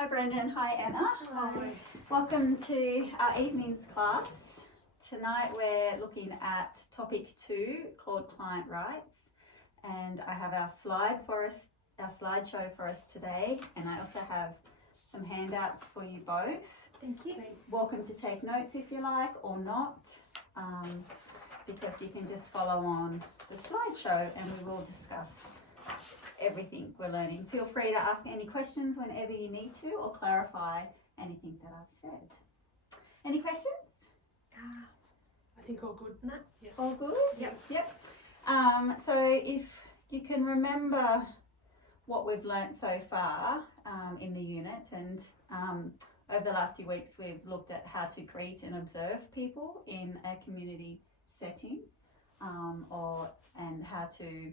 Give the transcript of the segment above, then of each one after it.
Hi Brendan, hi Anna. Hi. Welcome to our evening's class. Tonight we're looking at topic 2 called client rights, and I have our slideshow for us today, and I also have some handouts for you both. Thank you. Welcome to take notes if you like or not, because you can just follow on the slideshow and we will discuss everything we're learning. Feel free to ask any questions whenever you need to or clarify anything that I've said. Any questions? I think all good, Nat? Yeah. All good? Yep. So if you can remember what we've learnt so far in the unit, and over the last few weeks we've looked at how to greet and observe people in a community setting, and how to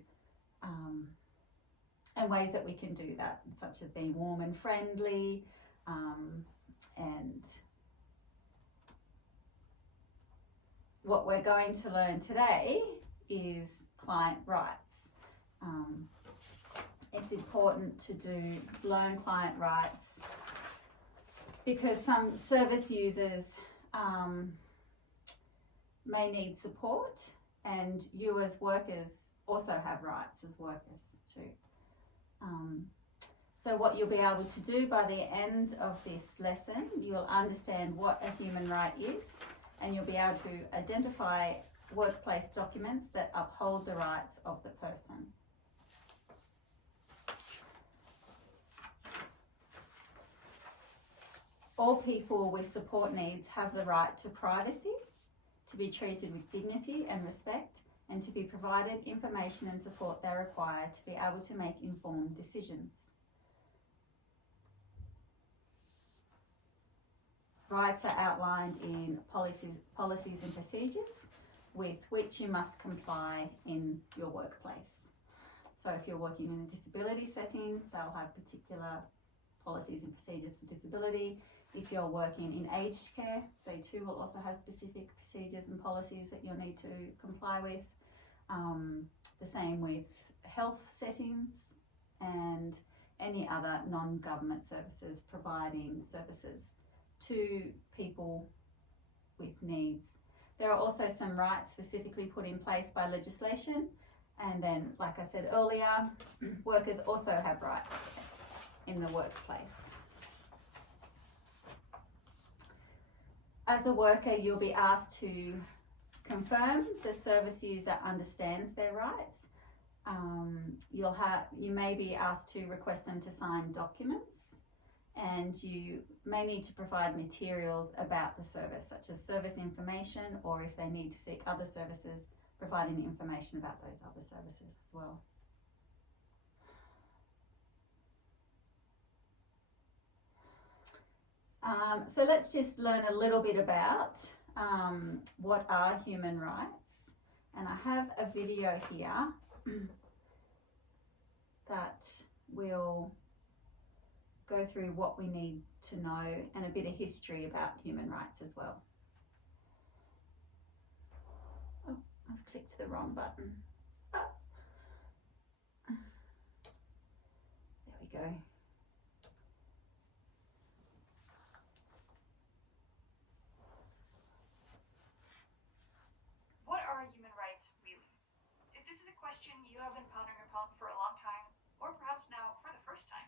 and ways that we can do that, such as being warm and friendly, and what we're going to learn today is client rights. It's important to learn client rights because some service users may need support, and you as workers also have rights as workers too. So what you'll be able to do by the end of this lesson, you'll understand what a human right is, and you'll be able to identify workplace documents that uphold the rights of the person. All people with support needs have the right to privacy, to be treated with dignity and respect, and to be provided information and support they require to be able to make informed decisions. Rights are outlined in policies and procedures with which you must comply in your workplace. So if you're working in a disability setting, they'll have particular policies and procedures for disability. If you're working in aged care, they too will also have specific procedures and policies that you'll need to comply with. The same with health settings and any other non-government services providing services to people with needs. There are also some rights specifically put in place by legislation, and then, like I said earlier, workers also have rights in the workplace. As a worker, you'll be asked to confirm the service user understands their rights. You may be asked to request them to sign documents, and you may need to provide materials about the service, such as service information, or if they need to seek other services, providing information about those other services as well. So let's just learn a little bit about what are human rights. And I have a video here that will go through what we need to know and a bit of history about human rights as well. Oh, I've clicked the wrong button. Oh. There we go. What are human rights really? If this is a question you have been pondering upon for a long time, or perhaps now for the first time,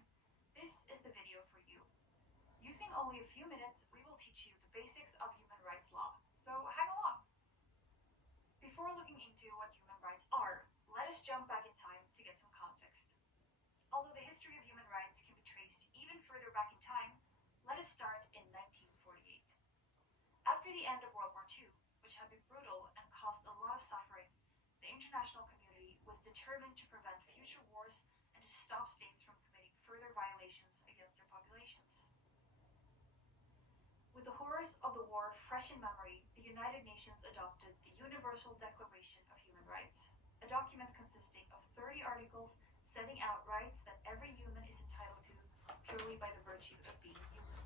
this is the video for you. Using only a few minutes, we will teach you the basics of human rights law, so hang along. Before looking into what human rights are, let us jump back in time to get some context. Although the history of human rights can be traced even further back in time, let us start in 1948. After the end of World War II, which had been brutal and caused a lot of suffering, the international community was determined to prevent future wars and to stop states from committing further violations against their populations. With the horrors of the war fresh in memory, the United Nations adopted the Universal Declaration of Human Rights, a document consisting of 30 articles setting out rights that every human is entitled to purely by the virtue of being human.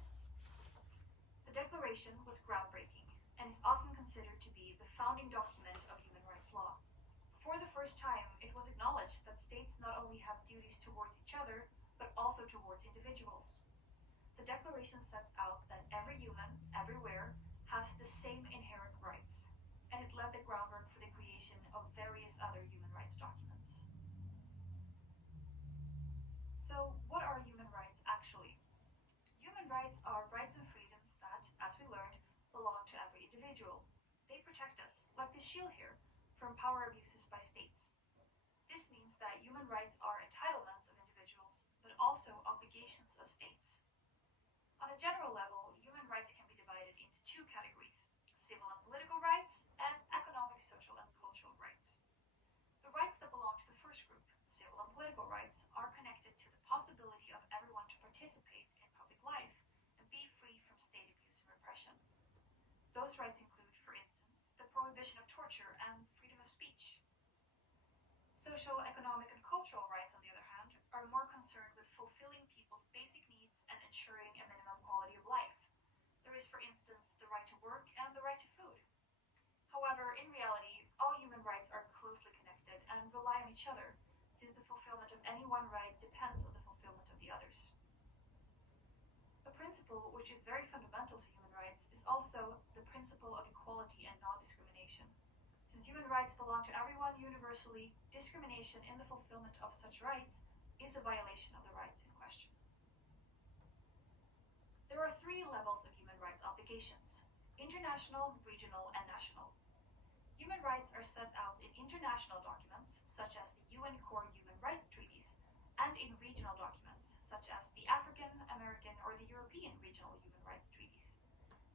The declaration was groundbreaking and is often considered to be the founding document of human rights law. For the first time, it was acknowledged that states not only have duties towards each other, but also towards individuals. The the Declaration sets out that every human, everywhere, has the same inherent rights, and it laid the groundwork for the creation of various other human rights documents. So, what are human rights actually? Human rights are rights and freedoms that, as we learned, belong to every individual. They protect us, like this shield here, from power abuses by states. This means that human rights are entitlements of individuals, but also obligations of states. On a general level, human rights can be divided into two categories: civil and political rights, and economic, social, and cultural rights. The rights that belong to the first group, civil and political rights, are connected to the possibility of everyone to participate in public life and be free from state abuse and repression. Those rights include, for instance, the prohibition of torture and freedom of speech. Social, economic, and cultural rights, on the other hand, are more concerned with fulfilling people's basic needs and ensuring a minimum quality of life. There is, for instance, the right to work and the right to food. However, in reality, all human rights are closely connected and rely on each other, since the fulfillment of any one right depends on the fulfillment of the others. A principle which is very fundamental to human rights is also the principle of equality and non-discrimination. Since human rights belong to everyone universally, discrimination in the fulfillment of such rights is a violation of the rights in question. There are three levels of human rights obligations: international, regional, and national. Human rights are set out in international documents, such as the UN Core Human Rights Treaties, and in regional documents, such as the African, American, or the European Regional Human Rights Treaties.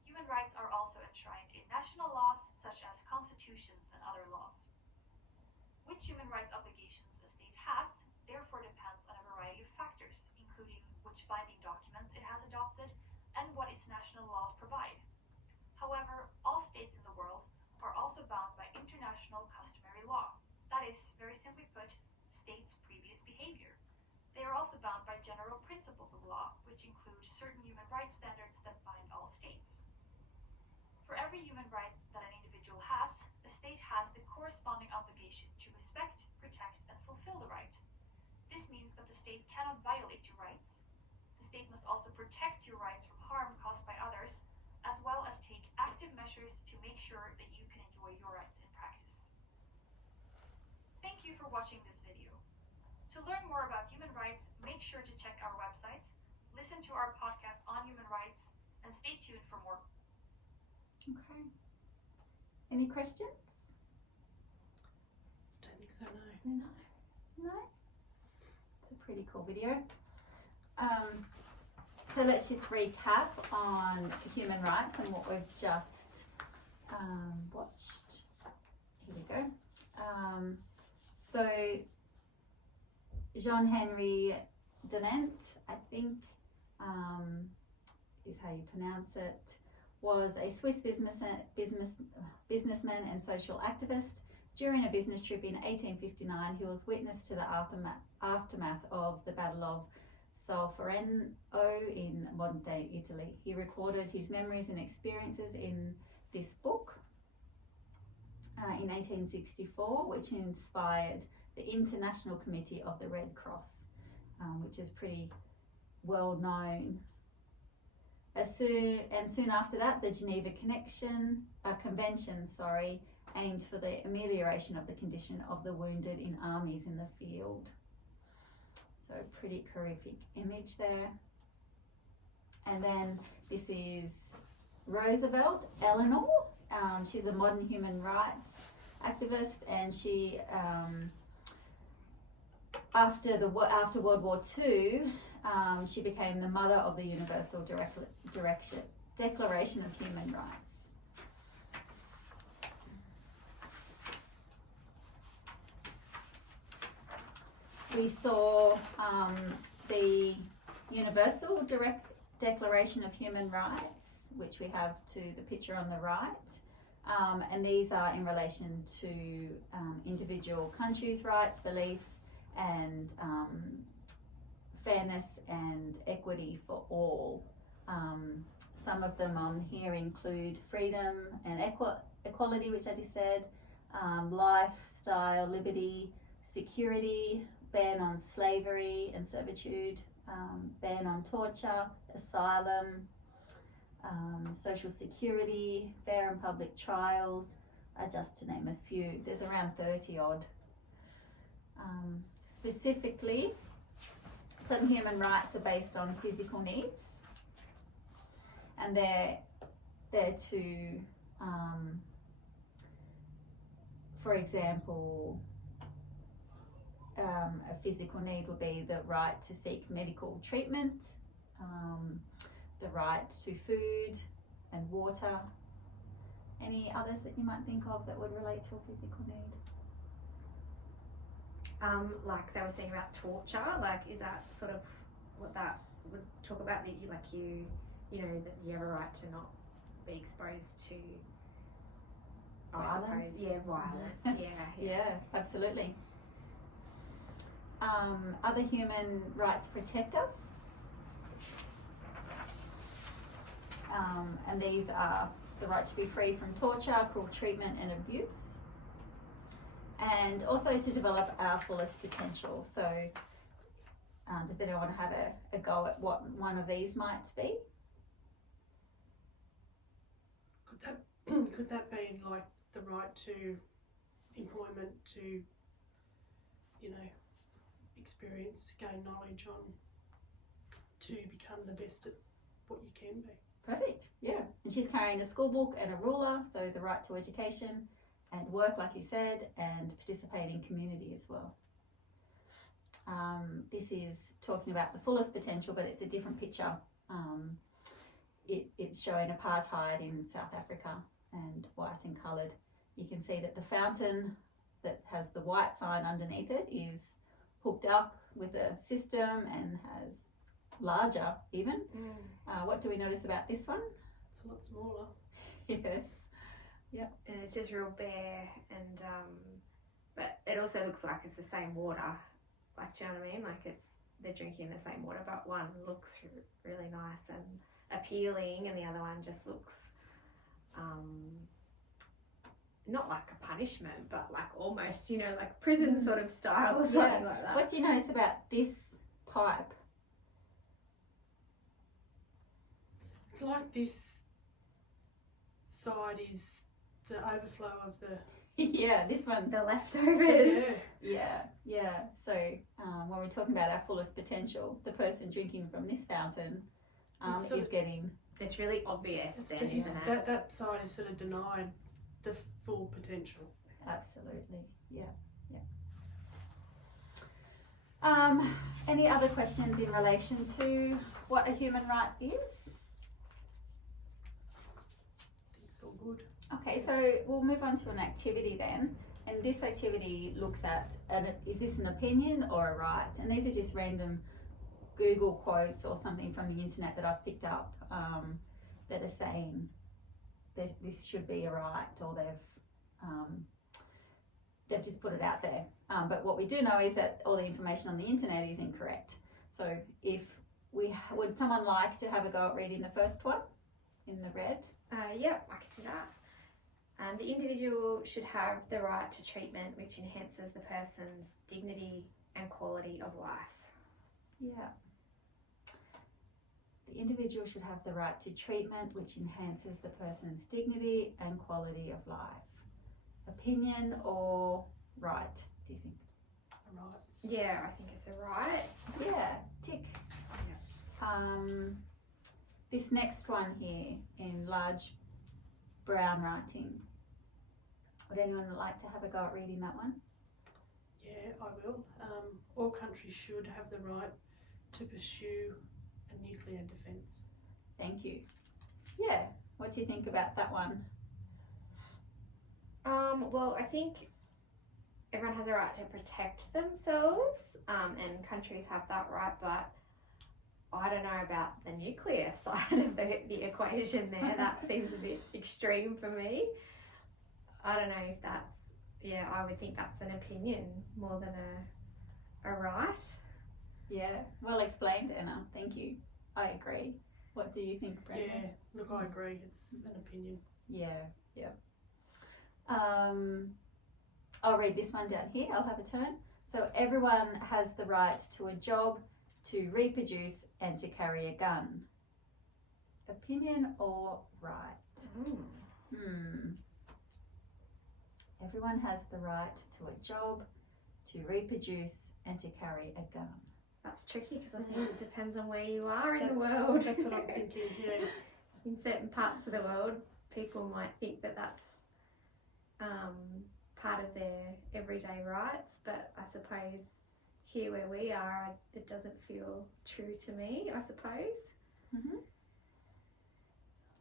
Human rights are also enshrined in national laws, such as constitutions and other laws. Which human rights obligations a state has, therefore, depends on a variety of factors, including which binding documents it has adopted and what its national laws provide. However, all states in the world are also bound by international customary law. That is, very simply put, states' previous behavior. They are also bound by general principles of law, which include certain human rights standards that bind all states. For every human right that an individual has, a state has the corresponding obligation to respect, protect, and fulfill the right. This means that the state cannot violate your rights. The state must also protect your rights from harm caused by others, as well as take active measures to make sure that you can enjoy your rights in practice. Thank you for watching this video. To learn more about human rights, make sure to check our website, listen to our podcast on human rights, and stay tuned for more. Okay. Any questions? Don't think so, no. No? It's a pretty cool video. So let's just recap on human rights and what we've just watched. Here we go. So Jean-Henri Dunant, I think is how you pronounce it, was a Swiss businessman and social activist. During a business trip in 1859, he was witness to the aftermath of the Battle of Solferino in modern-day Italy. He recorded his memories and experiences in this book in 1864, which inspired the International Committee of the Red Cross, which is pretty well known. Soon after that, the Geneva Convention aimed for the amelioration of the condition of the wounded in armies in the field. So pretty horrific image there. And then this is Roosevelt Eleanor. She's a modern human rights activist, and she after World War II, she became the mother of the Universal Declaration of Human Rights. We saw the Universal Declaration of Human Rights, which we have to the picture on the right, and these are in relation to individual countries' rights, beliefs, and fairness and equity for all. Some of them on here include freedom and equality, which I just said, lifestyle, liberty, security, ban on slavery and servitude, ban on torture, asylum, social security, fair and public trials, just to name a few. There's around 30 odd. Specifically, some human rights are based on physical needs, and they're to, for example, a physical need would be the right to seek medical treatment, the right to food and water. Any others that you might think of that would relate to a physical need? Like they were saying about torture, like is that sort of what that would talk about, that you know that you have a right to not be exposed to Violence? I suppose, violence. Yeah, absolutely. Other human rights protect us, and these are the right to be free from torture, cruel treatment and abuse, and also to develop our fullest potential. So does anyone have a go at what one of these might be? Could that be like the right to employment, to experience, gain knowledge on, to become the best at what you can be? Perfect, yeah. And she's carrying a school book and a ruler, so the right to education and work, like you said, and participate in community as well. This is talking about the fullest potential, but it's a different picture. It's showing apartheid in South Africa, and white and coloured. You can see that the fountain that has the white sign underneath it is hooked up with a system and has larger even. What do we notice about this one? It's a lot smaller. Yes. Yep. And it's just real bare, and but it also looks like it's the same water. Like, do you know what I mean? Like they're drinking the same water, but one looks really nice and appealing, and the other one just looks not like a punishment, but like almost, like prison sort of style or something like that. What do you notice about this pipe? It's like this side is the overflow of the... Yeah, this one's The leftovers. Yeah. Yeah. So when we're talking about our fullest potential, the person drinking from this fountain is getting... It's really obvious then, isn't it? That side is sort of denied the full potential. Absolutely, yeah. Any other questions in relation to what a human right is? I think it's all good. Okay, so we'll move on to an activity then. And this activity looks at, is this an opinion or a right? And these are just random Google quotes or something from the internet that I've picked up that are saying that this should be a right, or they've just put it out there. But what we do know is that all the information on the internet is incorrect. So would someone like to have a go at reading the first one in the red? Yep, I can do that. The individual should have the right to treatment which enhances the person's dignity and quality of life. Yeah. The individual should have the right to treatment which enhances the person's dignity and quality of life. Opinion or right, do you think? All right. Yeah, I think it's a right. Yeah, tick. This next one here in large brown writing. Would anyone like to have a go at reading that one? Yeah, I will. All countries should have the right to pursue a nuclear defence. Thank you. Yeah, what do you think about that one? Well, I think everyone has a right to protect themselves, and countries have that right, but I don't know about the nuclear side of the equation there. That seems a bit extreme for me. I don't know if that's, I would think that's an opinion more than a right. Yeah, well explained, Anna. Thank you. I agree. What do you think, Brenda? Yeah, look, I agree. It's an opinion. Yeah. I'll read this one down here. I'll have a turn. So everyone has the right to a job, to reproduce and to carry a gun. Opinion or right? Everyone has the right to a job, to reproduce and to carry a gun. That's tricky because I think it depends on where you are in the world. That's what I'm thinking, yeah. In certain parts of the world, people might think that that's part of their everyday rights, but I suppose here where we are, it doesn't feel true to me, I suppose.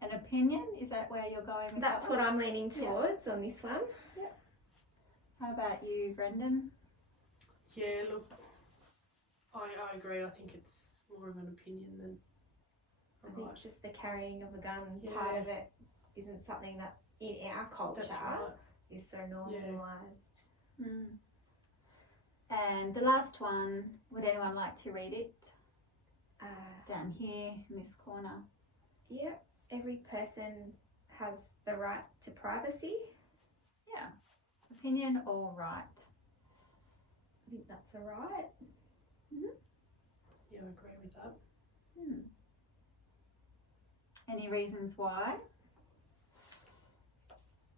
An opinion, is that where you're going with That's that what one? I'm leaning towards on this one. How about you, Brendan? Yeah, look, I agree. I think it's more of an opinion than I a think right. just the carrying of a gun Yeah. part of it isn't something that in our culture That's right. is so normalised. And the last one, would anyone like to read it? Down here in this corner. Yep, every person has the right to privacy. Yeah. Opinion or right? I think that's a right. Yeah, I agree with that. Any reasons why?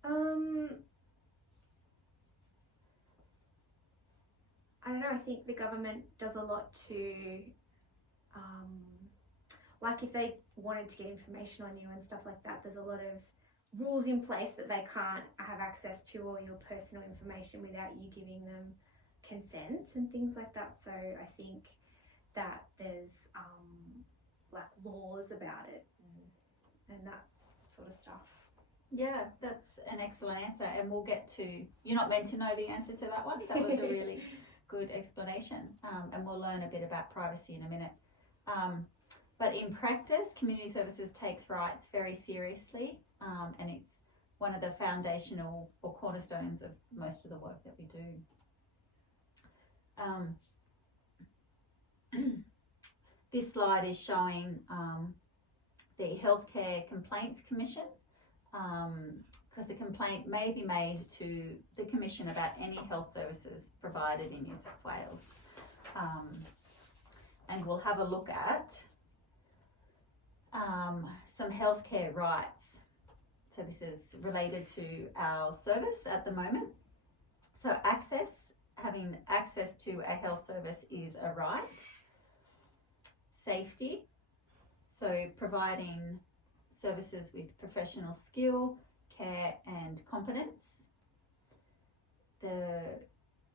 I don't know, I think the government does a lot to, like if they wanted to get information on you and stuff like that, there's a lot of rules in place that they can't have access to all your personal information without you giving them consent and things like that. So I think that there's like laws about it and that sort of stuff. Yeah, that's an excellent answer, and we'll get to, you're not meant to know the answer to that one. That was a really good explanation, and we'll learn a bit about privacy in a minute. But in practice, community services takes rights very seriously, and it's one of the foundational or cornerstones of most of the work that we do. This slide is showing the Healthcare Complaints Commission, because the complaint may be made to the Commission about any health services provided in New South Wales. And we'll have a look at some healthcare rights. So this is related to our service at the moment. So having access to a health service is a right. Safety, so providing services with professional skill, care and competence. The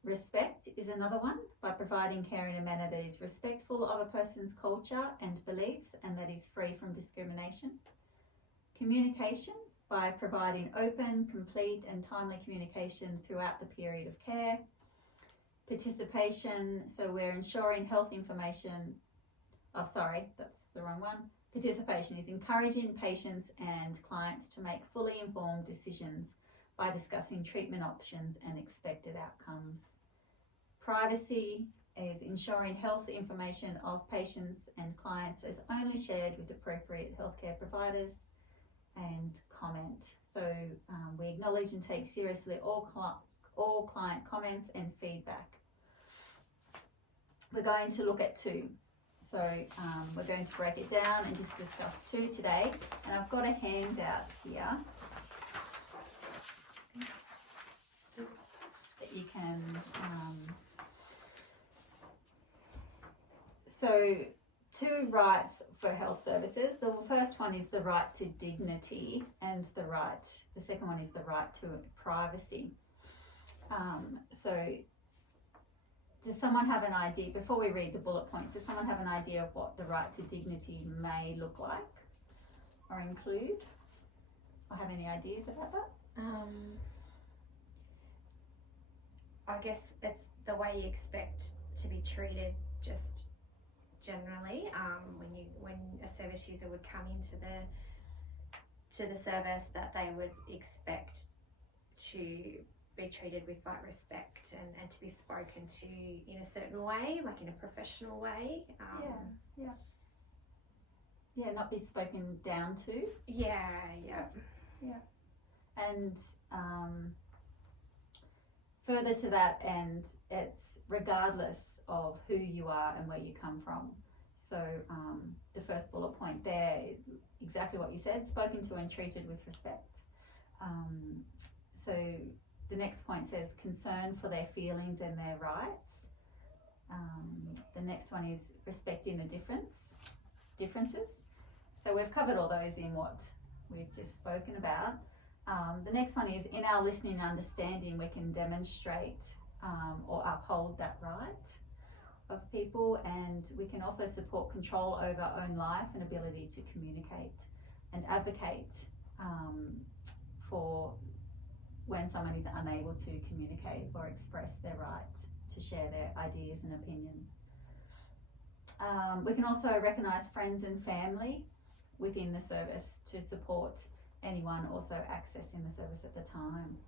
respect is another one, by providing care in a manner that is respectful of a person's culture and beliefs and that is free from discrimination. Communication, by providing open, complete and timely communication throughout the period of care. Participation, so we're ensuring health information, that's the wrong one. Participation is encouraging patients and clients to make fully informed decisions by discussing treatment options and expected outcomes. Privacy is ensuring health information of patients and clients is only shared with appropriate healthcare providers. And comment, so we acknowledge and take seriously all client comments and feedback. We're going to look at two. So we're going to break it down and just discuss two today. And I've got a handout here that you can, so two rights for health services. The first one is the right to dignity and the second one is the right to privacy. So does someone have an idea, before we read the bullet points, does someone have an idea of what the right to dignity may look like or include? Or have any ideas about that? I guess it's the way you expect to be treated just generally. When a service user would come into the service, that they would expect to be treated with like respect and to be spoken to in a certain way, like in a professional way. Yeah, not be spoken down to. Yeah. And further to that, and it's regardless of who you are and where you come from. So the first bullet point there, exactly what you said, spoken to and treated with respect. So the next point says concern for their feelings and their rights. The next one is respecting the differences. So we've covered all those in what we've just spoken about. The next one is in our listening and understanding, we can demonstrate or uphold that right of people, and we can also support control over our own life and ability to communicate and advocate for when someone is unable to communicate or express their right to share their ideas and opinions. We can also recognise friends and family within the service to support anyone also accessing the service at the time.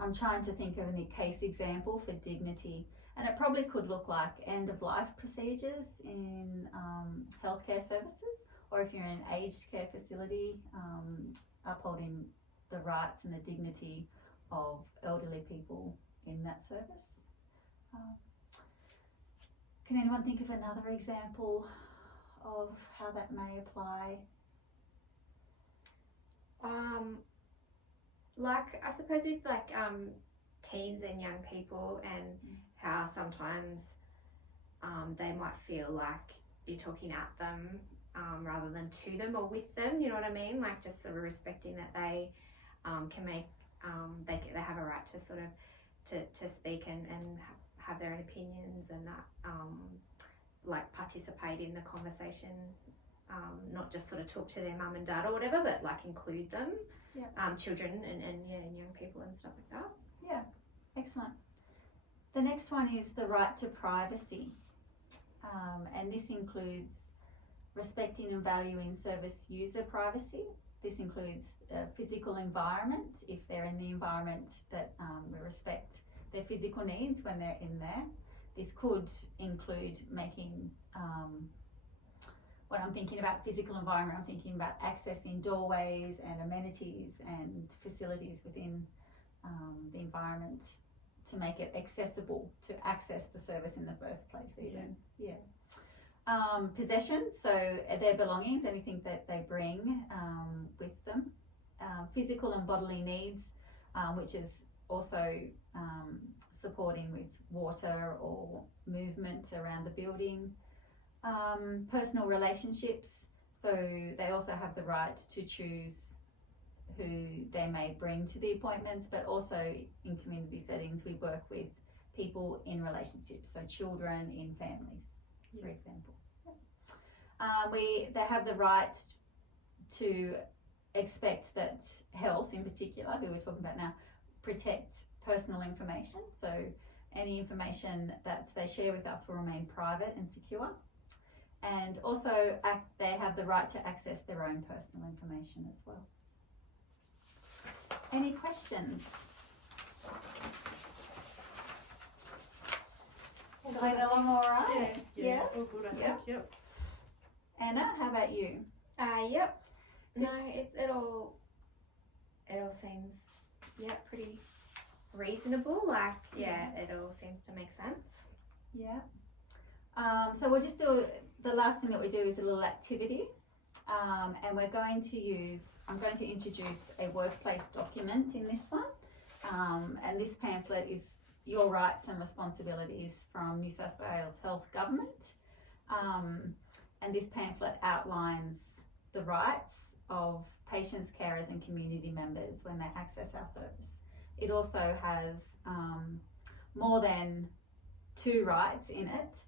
I'm trying to think of a case example for dignity, and it probably could look like end of life procedures in healthcare services, or if you're in an aged care facility, upholding the rights and the dignity of elderly people in that service. Can anyone think of another example of how that may apply? Like I suppose with like teens and young people, and how sometimes they might feel like you're talking at them rather than to them or with them, you know what I mean? Like just sort of respecting that they can make, they have a right to sort of to speak and have their own opinions, and that like participate in the conversation, not just sort of talk to their mum and dad or whatever, but like include them, children and young people and stuff like that. Yeah, excellent. The next one is the right to privacy, and this includes respecting and valuing service user privacy. This includes physical environment, if they're in the environment, that we respect their physical needs when they're in there. This could include making, when I'm thinking about physical environment, I'm thinking about accessing doorways and amenities and facilities within the environment to make it accessible to access the service in the first place even. Yeah. Possessions, so their belongings, anything that they bring with them. Physical and bodily needs, which is also supporting with water or movement around the building. Personal relationships, so they also have the right to choose who they may bring to the appointments, but also in community settings we work with people in relationships, so children in families, for example. They have the right to expect that health in particular, who we're talking about now, protect personal information, so any information that they share with us will remain private and secure. And also they have the right to access their own personal information as well. Any questions? Played along all right? Yeah. All good, I think. Yep. Anna, how about you? Yep. No, it all seems pretty reasonable. Like it all seems to make sense. Yeah. So we'll just do the last thing that we do is a little activity, and I'm going to introduce a workplace document in this one, and this pamphlet is Your Rights and Responsibilities from New South Wales Health Government, and this pamphlet outlines the rights of patients, carers and community members when they access our service. It also has more than 2 rights in it.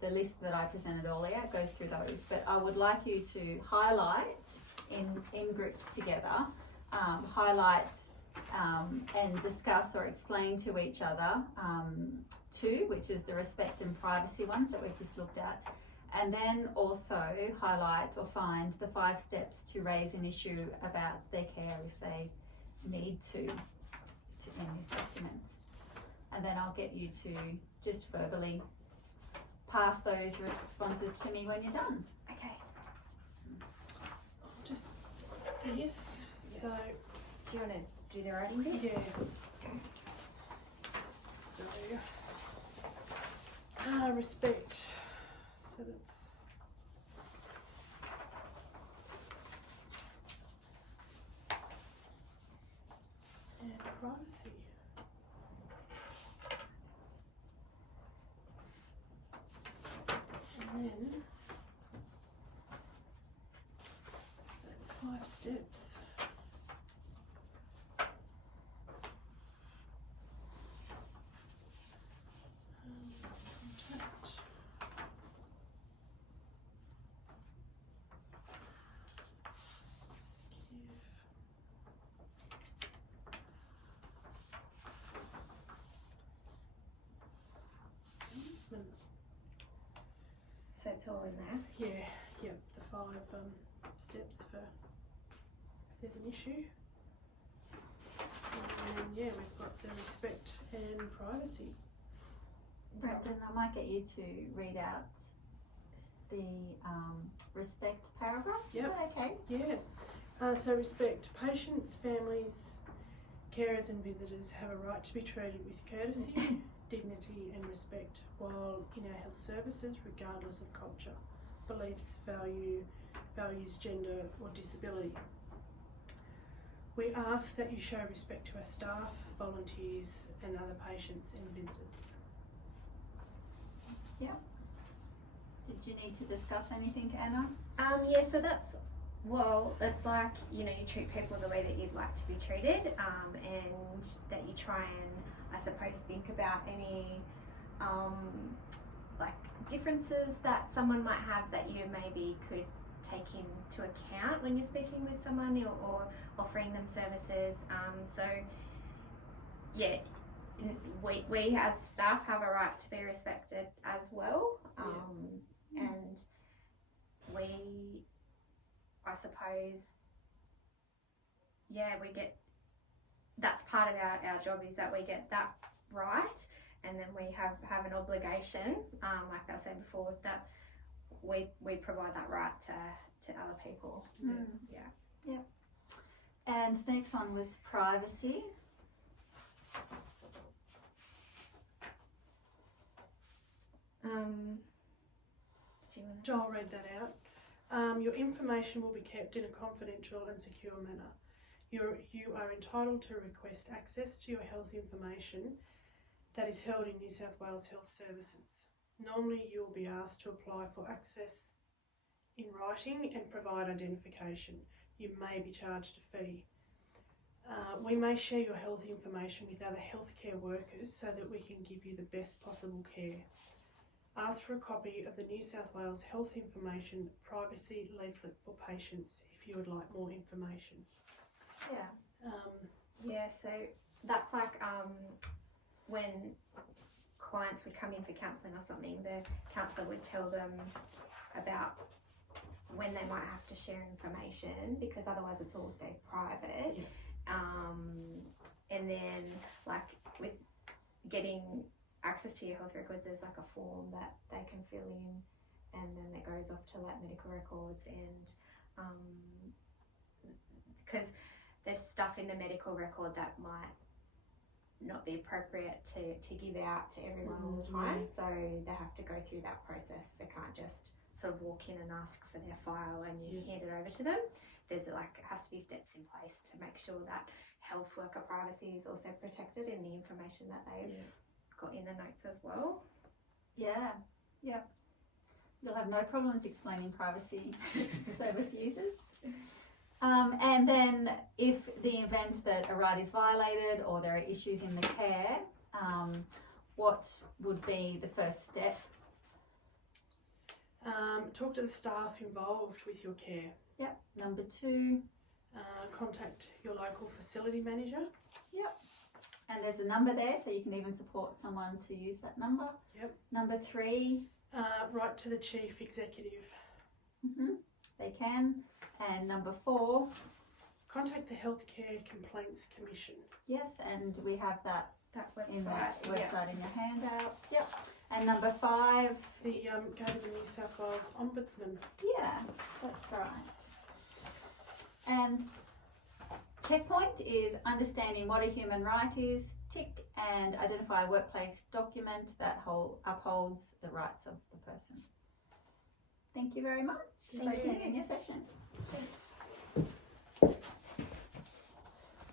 The list that I presented earlier goes through those, but I would like you to highlight in groups together, highlight and discuss or explain to each other 2, which is the respect and privacy ones that we've just looked at, and then also highlight or find the 5 steps to raise an issue about their care if they need to in this document. And then I'll get you to just verbally pass those responses to me when you're done. Okay. Just this. So Do you want to do the writing bit? Yeah. So, respect. So that's and privacy. And then, so 5 steps. Contact. Secure. Announcement. So it's all in there. Yeah, yep, the 5 steps for if there's an issue. And then, yeah, we've got the respect and privacy. Brendan, I might get you to read out the respect paragraph. Yep. Is that okay? Yeah. So respect. Patients, families, carers and visitors have a right to be treated with courtesy, dignity and respect while in our health services, regardless of culture, beliefs, values, gender or disability. We ask that you show respect to our staff, volunteers and other patients and visitors. Did you need to discuss anything, Anna? Yeah, so that's like, you know, you treat people the way that you'd like to be treated, and that you try and, I suppose, think about any like differences that someone might have that you maybe could take into account when you're speaking with someone or offering them services. So yeah, we as staff have a right to be respected as well. And we, I suppose, yeah, we get, that's part of our job, is that we get that right, and then we have an obligation, like they were saying before, that we provide that right to other people. Yeah. And the next one was privacy. I'll read that out. Your information will be kept in a confidential and secure manner. You are entitled to request access to your health information that is held in New South Wales Health Services. Normally you will be asked to apply for access in writing and provide identification. You may be charged a fee. We may share your health information with other healthcare workers so that we can give you the best possible care. Ask for a copy of the New South Wales Health Information Privacy Leaflet for patients if you would like more information. Yeah, so that's like when clients would come in for counselling or something, the counsellor would tell them about when they might have to share information, because otherwise it all stays private. And then, like, with getting access to your health records, there's like a form that they can fill in, and then that goes off to like medical records, and because there's stuff in the medical record that might not be appropriate to give out to everyone all the time, so they have to go through that process. They can't just sort of walk in and ask for their file and you hand it over to them. There's has to be steps in place to make sure that health worker privacy is also protected in the information that they've got in the notes as well. Yeah. You'll have no problems explaining privacy to service users. And then if the event that a right is violated or there are issues in the care, what would be the first step? Talk to the staff involved with your care. Yep. Number 2. Contact your local facility manager. Yep. And there's a number there, so you can even support someone to use that number. Yep. Number 3. Write to the chief executive. They can. And number 4. Contact the Healthcare Complaints Commission. Yes, and we have that website. in that website in your handouts. Yep. And number 5. Go to the New South Wales Ombudsman. Yeah, that's right. And checkpoint is understanding what a human right is, tick, and identify a workplace document that upholds the rights of the person. Thank you very much for Thank you. attending your session. Thanks.